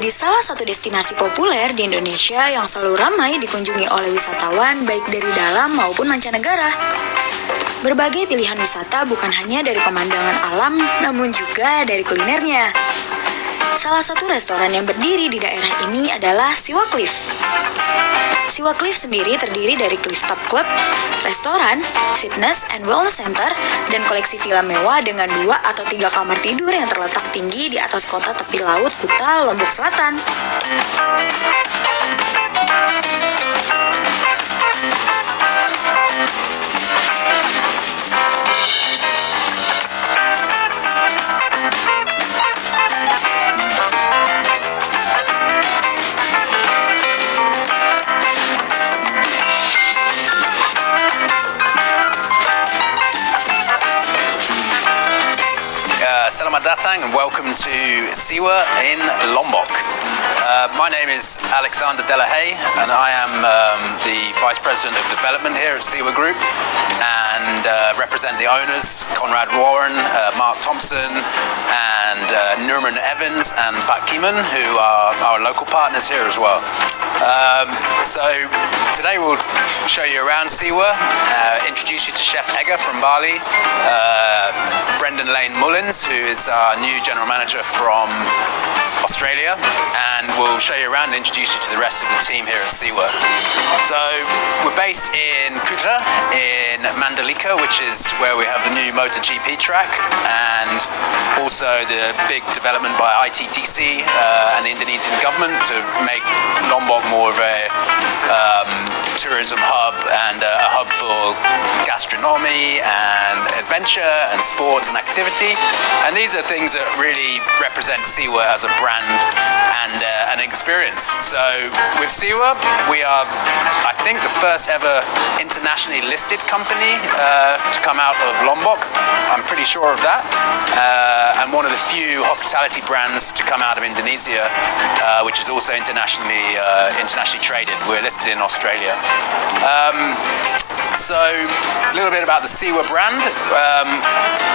menjadi salah satu destinasi populer di Indonesia yang selalu ramai dikunjungi oleh wisatawan baik dari dalam maupun mancanegara. Berbagai pilihan wisata bukan hanya dari pemandangan alam, namun juga dari kulinernya. Salah satu restoran yang berdiri di daerah ini adalah Siwa Cliff. Siwa Cliff sendiri terdiri dari Cliff Top Club, restoran, fitness and wellness center, dan koleksi villa mewah dengan 2 atau 3 kamar tidur yang terletak tinggi di atas kota tepi laut Kuta, Lombok Selatan. Selamat datang and welcome to Siwa in Lombok. My name is Alexander Delahaye and I am the Vice President of Development here at Siwa Group and represent the owners, Conrad Warren, Mark Thompson and Nurman Evans and Pat Keeman, who are our local partners here as well. So today we'll show you around Siwa, introduce you to Chef Egger from Bali, Brendan Lane Mullins, who is our new General Manager from Australia, and we'll show you around and introduce you to the rest of the team here at Siwa. So we're based in Kuta in Mandalika, which is where we have the new MotoGP track and also the big development by ITTC and the Indonesian government to make Lombok more of a tourism hub and a hub for gastronomy and adventure and sports and activity. And these are things that really represent Siwa as a brand and an experience. So with Siwa, we are, I think, the first ever internationally listed company to come out of Lombok. I'm pretty sure of that. And one of the few hospitality brands to come out of Indonesia, which is also internationally traded. We're listed in Australia. So a little bit about the Siwa brand.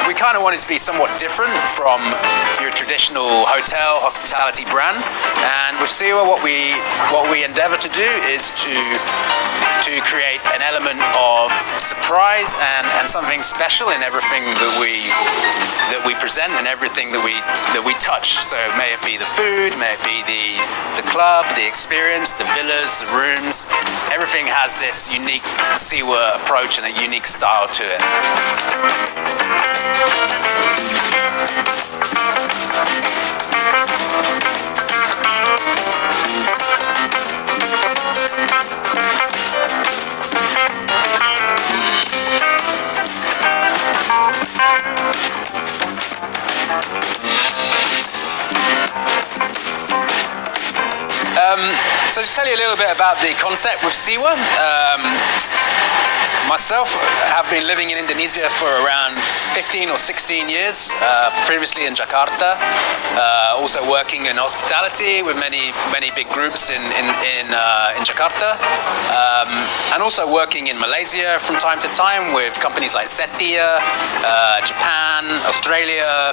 We kind of wanted to be somewhat different from your traditional hotel hospitality brand, and with Siwa what we endeavor to do is to create an element of surprise and something special in everything that we present and everything that we touch. So may it be the food, may it be the club, the experience, the villas, the rooms, everything has this unique Siwa approach and a unique style to it. So to tell you a little bit about the concept with Siwa, myself have been living in Indonesia for around 15 or 16 years, previously in Jakarta, also working in hospitality with many big groups in Jakarta, and also working in Malaysia from time to time with companies like Setia, Japan, Australia,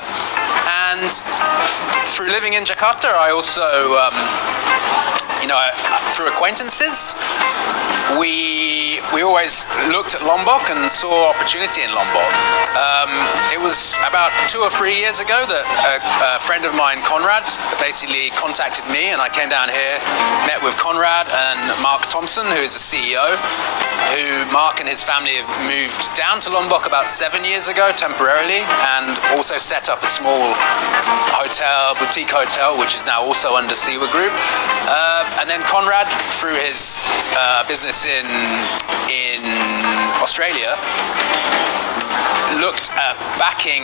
and through living in Jakarta I also through acquaintances, we always looked at Lombok and saw opportunity in Lombok. It was about 2 or 3 years ago that a friend of mine, Conrad, basically contacted me, and I came down here, met with Conrad and Mark Thompson, who is the CEO, who Mark and his family have moved down to Lombok about 7 years ago temporarily, and also set up a small hotel, boutique hotel, which is now also under Siwa Group. And then Conrad, through his business in Australia, looked at backing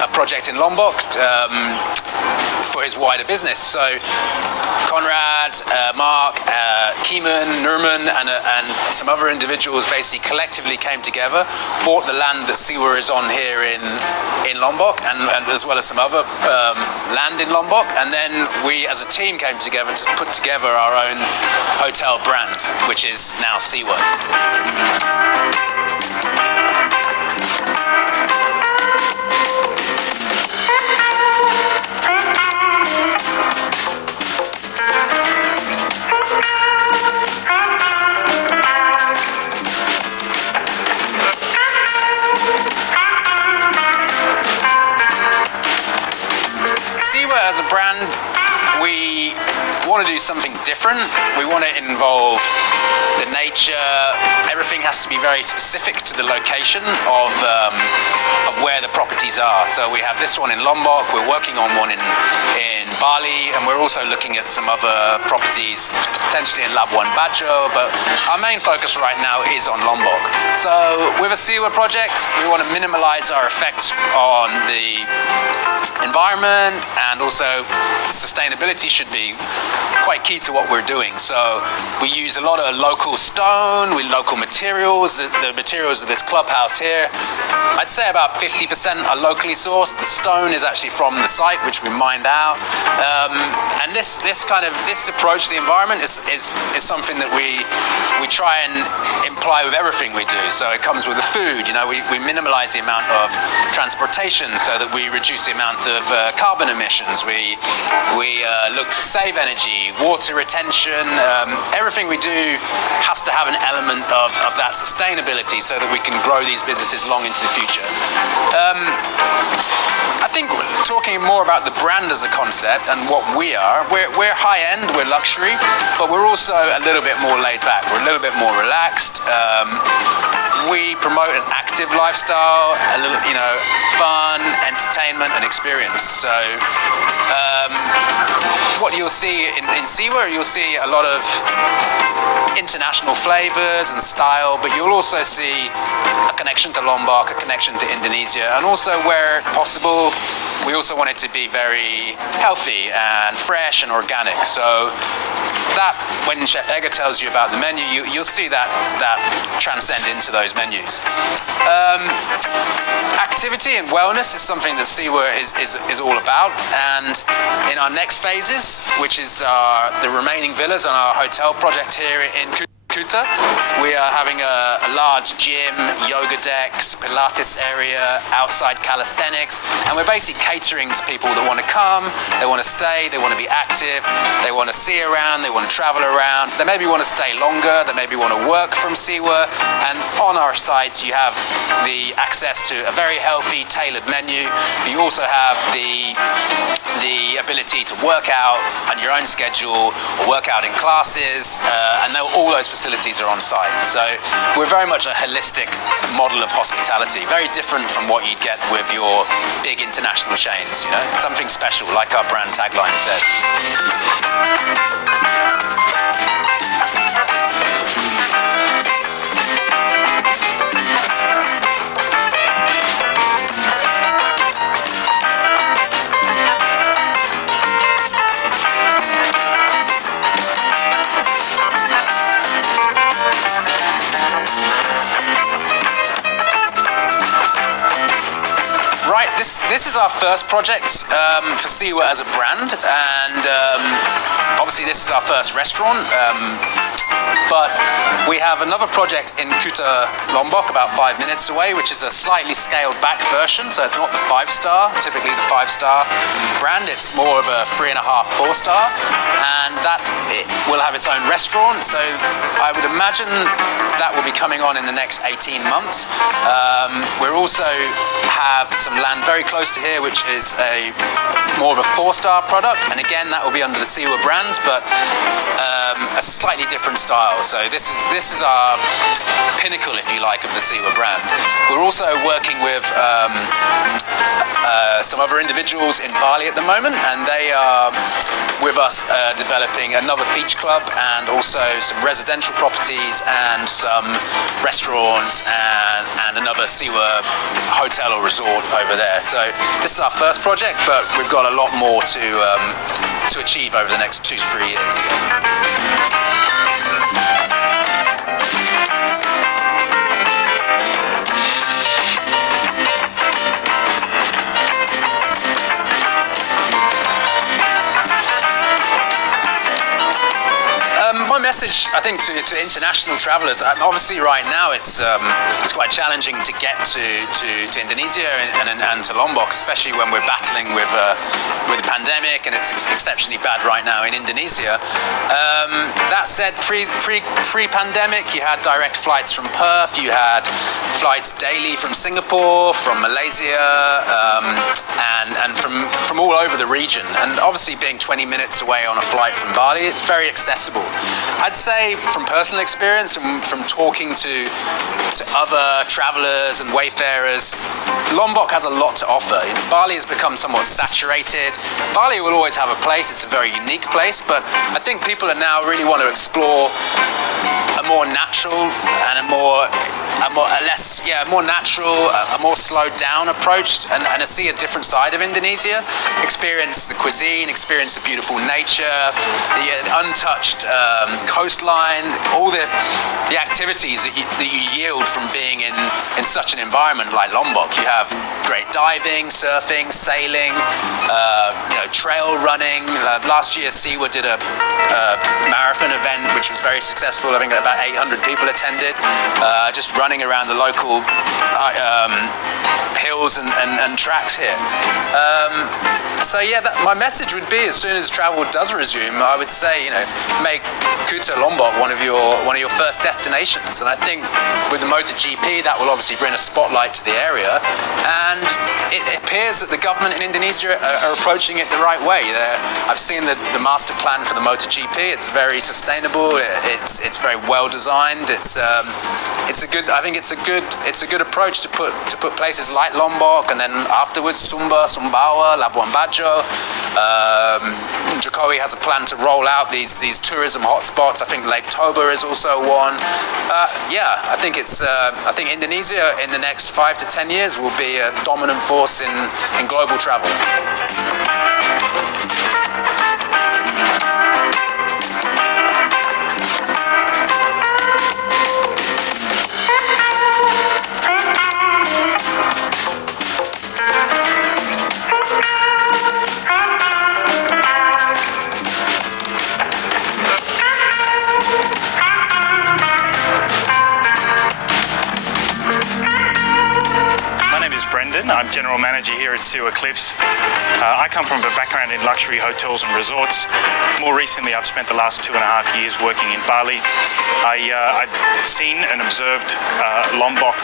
a project in Lombok for his wider business. So Conrad, Mark, Keeman, Nurman, and some other individuals basically collectively came together, bought the land that Siwa is on here in Lombok, and as well as some other land in Lombok, and then we as a team came together to put together our own hotel brand, which is now Siwa. do something different. We want to involve the nature. Everything has to be very specific to the location of where the properties are. So we have this one in Lombok, we're working on one in Bali, and we're also looking at some other properties, potentially in Labuan Bajo, but our main focus right now is on Lombok. So with a Siwa project, we want to minimize our effect on the environment, and also sustainability should be quite key to what we're doing. So we use a lot of local stone with local materials. The materials of this clubhouse here, I'd say about 50% are locally sourced. The stone is actually from the site, which we mined out. And this approach to the environment is something that we try and imply with everything we do. So it comes with the food. We minimize the amount of transportation so that we reduce the amount of carbon emissions. We look to save energy, water retention. Everything we do has to have an element of that sustainability so that we can grow these businesses long into the future. I think talking more about the brand as a concept and what we are, we're high end, we're luxury, but we're also a little bit more laid back. We're a little bit more relaxed. We promote an active lifestyle, a little, fun, entertainment, and experience. So what you'll see in Siwa, you'll see a lot of international flavors and style, but you'll also see a connection to Lombok, a connection to Indonesia, and also where possible, we also want it to be very healthy and fresh and organic. So that, when Chef Edgar tells you about the menu, you'll see that transcend into those menus. Activity and wellness is something that Siwa is all about, and in our next phases, which is the remaining villas on our hotel project here in Kuta, we are having a large gym, yoga decks, Pilates area, outside calisthenics, and we're basically catering to people that want to come, they want to stay, they want to be active, they want to see around, they want to travel around, they maybe want to stay longer, they maybe want to work from Siwa, and on our sites you have the access to a very healthy, tailored menu. You also have the ability to work out on your own schedule or work out in classes, and all those facilities are on site. So we're very much a holistic model of hospitality, very different from what you'd get with your big international chains, something special, like our brand tagline says. This is our first project for Siwa as a brand, and obviously this is our first restaurant, but we have another project in Kuta, Lombok, about 5 minutes away, which is a slightly scaled back version, so it's not the 5-star, typically the 5-star brand, it's more of a 3.5, 4-star, and that will have its own restaurant, so I would imagine that will be coming on in the next 18 months. We also have some land very close to here, which is more of a 4-star product, and again that will be under the Siwa brand, but a slightly different style. So this is our pinnacle, if you like, of the Siwa brand. We're also working with some other individuals in Bali at the moment, and they are with us developing another beach club and also some residential properties and some restaurants and another Siwa hotel or resort over there. So this is our first project, but we've got a lot more to achieve over the next 2 to 3 years. My message, I think, to international travelers, obviously right now it's quite challenging to get to Indonesia and to Lombok, especially when we're battling with the pandemic, and it's exceptionally bad right now in Indonesia. That said, pre-pandemic, you had direct flights from Perth, you had flights daily from Singapore, from Malaysia, and and from all over the region. And obviously being 20 minutes away on a flight from Bali, it's very accessible. I'd say from personal experience and from talking to other travelers and wayfarers, Lombok has a lot to offer. Bali has become somewhat saturated. Bali will always have a place. It's a very unique place, but I think people are now really want to explore a more natural and a more slowed down approach and to see a different side of Indonesia, experience the cuisine, experience the beautiful nature, the untouched coastline, all the activities that you yield from being in such an environment like Lombok. You have great diving, surfing, sailing, trail running. Last year, Siwa did a marathon event which was very successful. I think about 800 people attended, just running around the local hills and tracks here. So yeah, my message would be, as soon as travel does resume, I would say, make Kuta Lombok one of your first destinations. And I think with the MotoGP, that will obviously bring a spotlight to the area. And it appears that the government in Indonesia are approaching it the right way. I've seen the master plan for the MotoGP. It's very sustainable. It's very well designed. It's a good approach to put places like Lombok, and then afterwards Sumba, Sumbawa, Labuan Bajo. Jokowi has a plan to roll out these tourism hotspots. I think Lake Toba is also one. I think Indonesia in the next 5 to 10 years will be a dominant force in global travel. I'm General Manager here at Siwa Cliffs. I come from a background in luxury hotels and resorts. More recently, I've spent the last 2.5 years working in Bali. I've seen and observed Lombok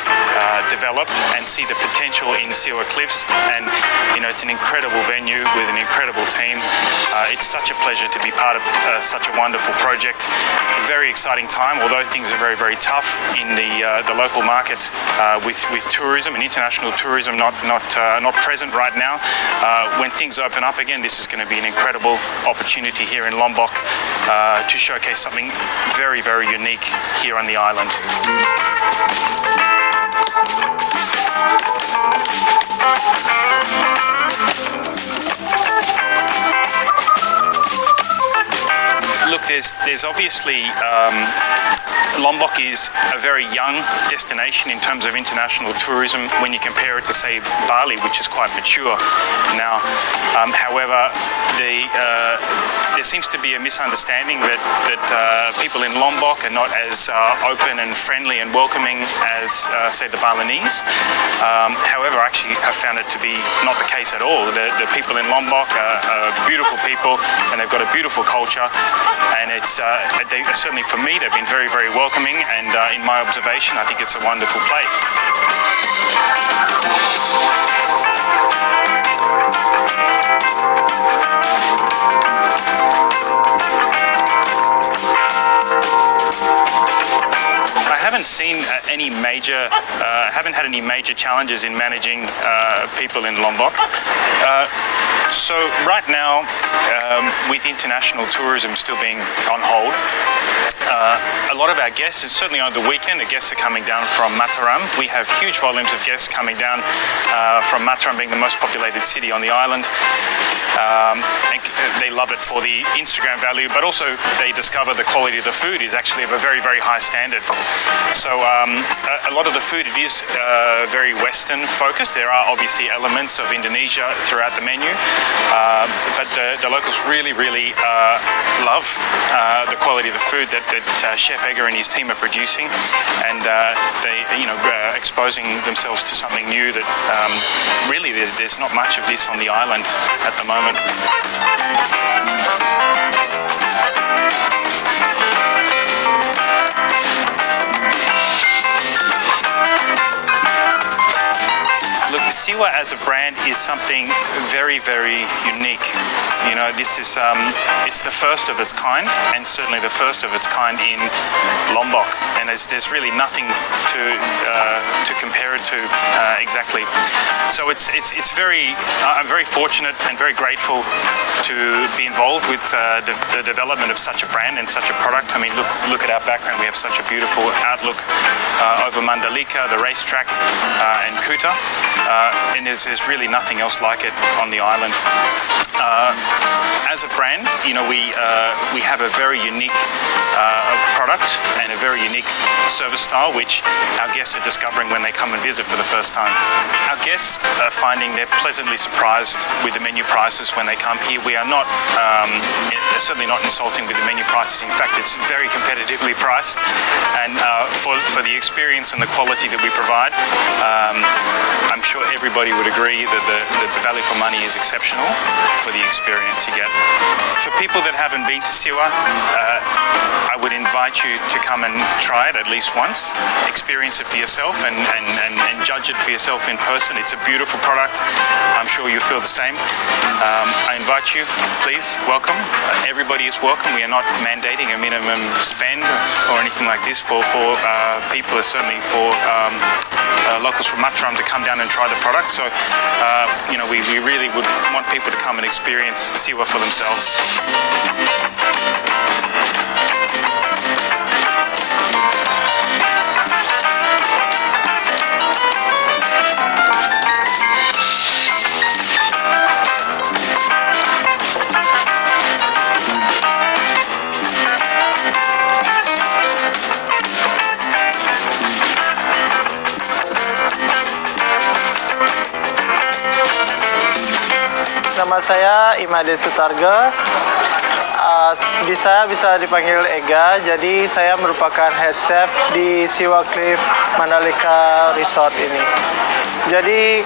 develop and see the potential in Siwa Cliffs, and it's an incredible venue with an incredible team. It's such a pleasure to be part of such a wonderful project. Very exciting time, although things are very, very tough in the local market with tourism and international tourism not present right now. When things open up again, this is going to be an incredible opportunity here in Lombok to showcase something very, very unique here on the island. Look, there's obviously Lombok is a very young destination in terms of international tourism when you compare it to, say, Bali, which is quite mature now. However, there seems to be a misunderstanding that people in Lombok are not as open and friendly and welcoming as, say, the Balinese. However, I actually have found it to be not the case at all. The people in Lombok are beautiful people, and they've got a beautiful culture. And it's certainly for me, they've been very, very welcoming, and in my observation, I think it's a wonderful place. Haven't had any major challenges in managing people in Lombok. So right now, with international tourism still being on hold, a lot of our guests, and certainly on the weekend, the guests are coming down from Mataram. We have huge volumes of guests coming down from Mataram, being the most populated city on the island. And they love it for the Instagram value, but also they discover the quality of the food is actually of a very, very high standard. So a lot of the food, it is very Western focused. There are obviously elements of Indonesia throughout the menu, but the locals really, really love the quality of the food that Chef Edgar and his team are producing, and they, exposing themselves to something new that really there's not much of this on the island at the moment. Look, Siwa as a brand is something very, very unique. You know, this is it's the first of its kind, and certainly the first of its kind in Lombok. And there's really nothing to compare it to exactly. So it's very. I'm very fortunate and very grateful to be involved with the development of such a brand and such a product. I mean, look at our background. We have such a beautiful outlook over Mandalika, the racetrack, and Kuta, and there's really nothing else like it on the island. As a brand, you know, we have a very unique product and a very unique service style, which our guests are discovering when they come and visit for the first time. Our guests are finding they're pleasantly surprised with the menu prices when they come here. We are not certainly not insulting with the menu prices. In fact, it's very competitively priced, and for the experience and the quality that we provide, I'm sure everybody would agree that the value for money is exceptional for the experience you get. For people that haven't been to Siwa, I would invite you to come and try it at least once, experience it for yourself, and judge it for yourself in person. It's a beautiful product. I'm sure you feel the same. I invite you, please, welcome. Everybody is welcome. We are not mandating a minimum spend or anything like this for people, certainly for locals from Matram to come down and try the product. So, you know, we really would want people to come and experience Siwa for themselves. Nama saya Imade Sutarga. Bisa dipanggil Ega. Jadi saya merupakan head chef di Siwa Cliff Mandalika Resort ini. Jadi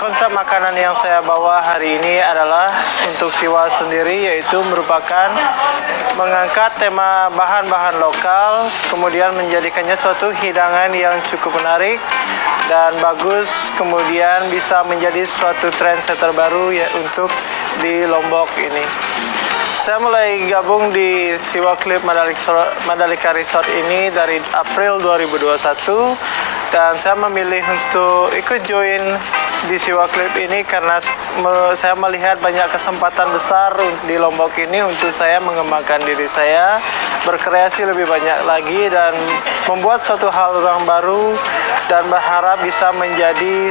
konsep makanan yang saya bawa hari ini adalah untuk Siwa sendiri, yaitu merupakan mengangkat tema bahan-bahan lokal, kemudian menjadikannya suatu hidangan yang cukup menarik dan bagus, kemudian bisa menjadi suatu trendsetter baru ya untuk di Lombok ini. Saya mulai gabung di Siwa Cliff Mandalika Resort ini dari April 2021, dan saya memilih untuk ikut join di Siwa Cliff ini karena saya melihat banyak kesempatan besar di Lombok ini untuk saya mengembangkan diri saya, berkreasi lebih banyak lagi dan membuat suatu hal yang baru, dan berharap bisa menjadi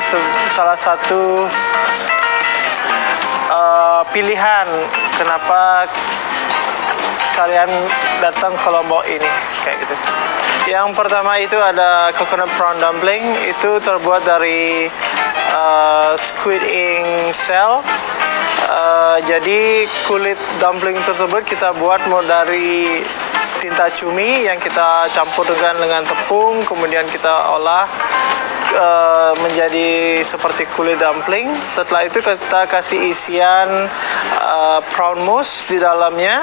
salah satu pilihan kenapa kalian datang ke Lombok ini, kayak gitu. Yang pertama itu ada coconut prawn dumpling, itu terbuat dari squid ink shell. Jadi kulit dumpling tersebut kita buat dari tinta cumi yang kita campur dengan tepung, kemudian kita olah menjadi seperti kulit dumpling. Setelah itu kita kasih isian prawn mousse di dalamnya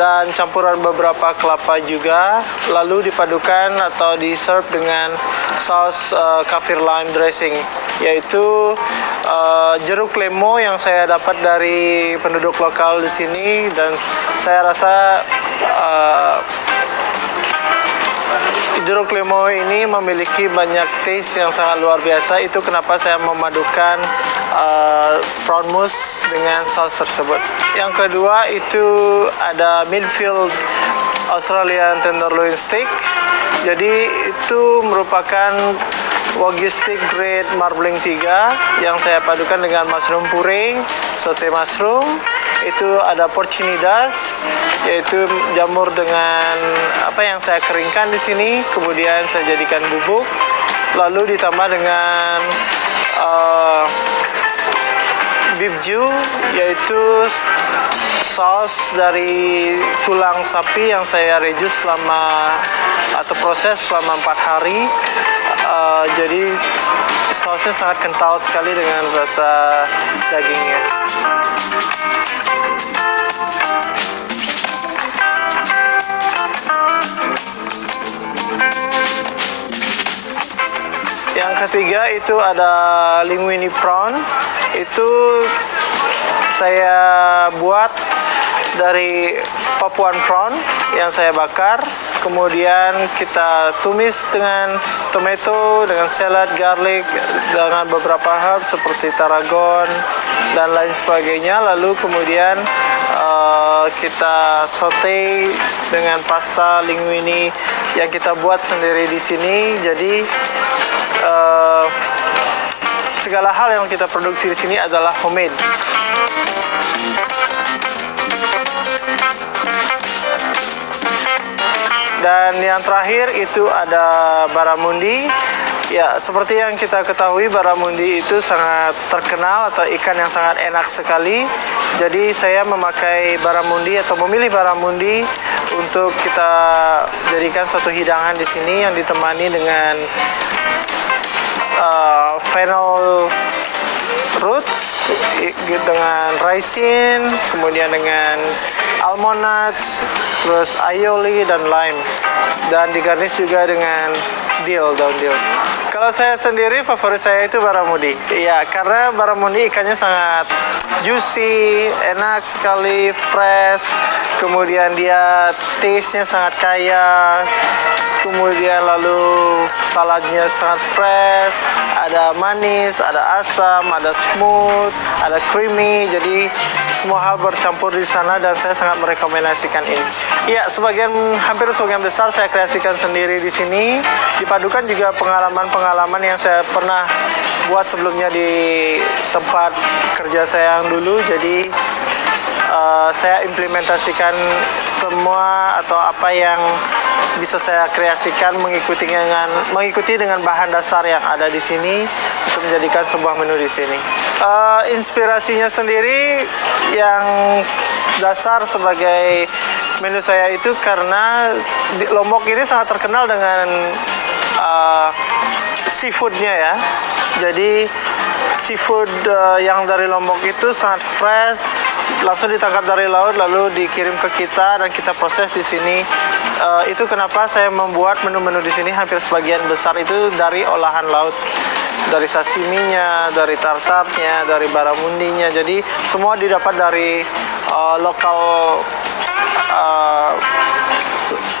dan campuran beberapa kelapa juga, lalu dipadukan atau di-serve dengan saus kaffir lime dressing, yaitu jeruk lemo yang saya dapat dari penduduk lokal di sini, dan saya rasa jeruk lemo ini memiliki banyak taste yang sangat luar biasa. Itu kenapa saya memadukan prawn mousse dengan saus tersebut. Yang kedua itu ada midfield Australian tenderloin steak. Jadi itu merupakan wagyu steak grade marbling 3 yang saya padukan dengan mushroom puree, saute mushroom. Itu ada porcinidas, yaitu jamur dengan apa yang saya keringkan di sini, kemudian saya jadikan bubuk, lalu ditambah dengan beef stew, yaitu saus dari tulang sapi yang saya reduce atau proses selama 4 hari. Jadi sausnya sangat kental sekali dengan rasa dagingnya. Yang ketiga itu ada linguine prawn. Itu saya buat dari Papuan prawn yang saya bakar. Kemudian kita tumis dengan tomato, dengan salad, garlic, dengan beberapa herb seperti tarragon dan lain sebagainya. Lalu kemudian kita saute dengan pasta linguine yang kita buat sendiri di sini. Jadi segala hal yang kita produksi di sini adalah homemade. Dan yang terakhir itu ada barramundi. Ya, seperti yang kita ketahui, barramundi itu sangat terkenal atau ikan yang sangat enak sekali. Jadi saya memakai barramundi atau memilih barramundi untuk kita jadikan satu hidangan di sini yang ditemani dengan fennel roots, dengan raisin, kemudian dengan almond nuts, terus aioli dan lime, dan digarnish juga dengan daun dill. Kalau saya sendiri favorit saya itu barramundi. Iya, karena barramundi ikannya sangat juicy, enak sekali, fresh. Kemudian dia taste-nya sangat kaya. Kemudian lalu saladnya sangat fresh, ada manis, ada asam, ada smooth, ada creamy. Jadi semua hal bercampur di sana dan saya sangat merekomendasikan ini. Iya, hampir sebagian besar saya kreasikan sendiri di sini. Dipadukan juga pengalaman-pengalaman yang saya pernah buat sebelumnya di tempat kerja saya yang dulu. Jadi saya implementasikan semua atau apa yang bisa saya kreasikan mengikuti dengan bahan dasar yang ada di sini untuk menjadikan sebuah menu di sini. Inspirasinya sendiri yang dasar sebagai menu saya itu karena Lombok ini sangat terkenal dengan seafoodnya ya. Jadi seafood yang dari Lombok itu sangat fresh, langsung ditangkap dari laut lalu dikirim ke kita dan kita proses di sini. Itu kenapa saya membuat menu-menu di sini hampir sebagian besar itu dari olahan laut, dari sashiminya, dari tartarnya, dari barramundinya. Jadi semua didapat dari lokal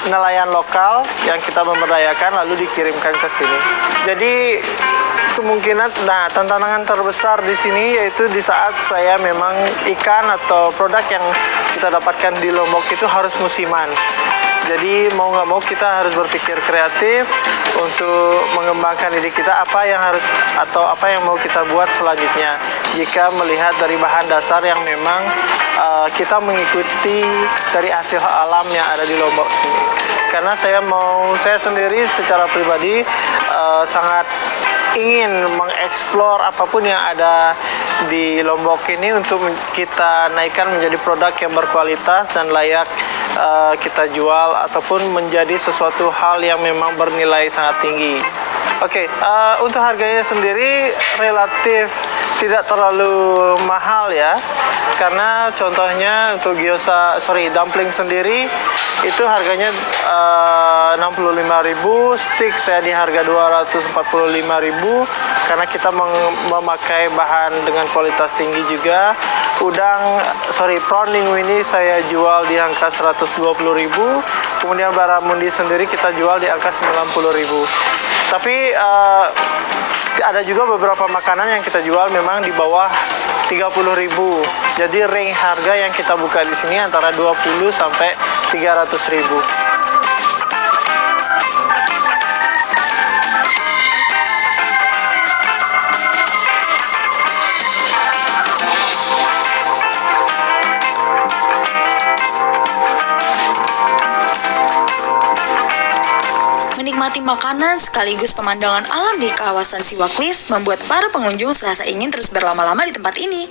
nelayan lokal yang kita memberdayakan lalu dikirimkan ke sini. Jadi tantangan terbesar di sini yaitu di saat saya memang ikan atau produk yang kita dapatkan di Lombok itu harus musiman. Jadi mau nggak mau kita harus berpikir kreatif untuk mengembangkan diri kita apa yang mau kita buat selanjutnya. Jika melihat dari bahan dasar yang memang kita mengikuti dari hasil alam yang ada di Lombok ini. Karena saya sendiri secara pribadi sangat ingin mengeksplor apapun yang ada di Lombok ini untuk kita naikkan menjadi produk yang berkualitas dan layak kita jual ataupun menjadi sesuatu hal yang memang bernilai sangat tinggi. Oke, untuk harganya sendiri relatif tidak terlalu mahal ya, karena contohnya untuk dumpling sendiri itu harganya 65.000, stick saya di harga 245.000 karena kita memakai bahan dengan kualitas tinggi juga. Prawn linguine saya jual di angka 120.000, kemudian barramundi sendiri kita jual di angka 90.000. Tapi ada juga beberapa makanan yang kita jual memang di bawah 30.000. Jadi range harga yang kita buka di sini antara 20 sampai 300.000. Menikmati makanan sekaligus pemandangan alam di kawasan Siwa Cliffs membuat para pengunjung serasa ingin terus berlama-lama di tempat ini.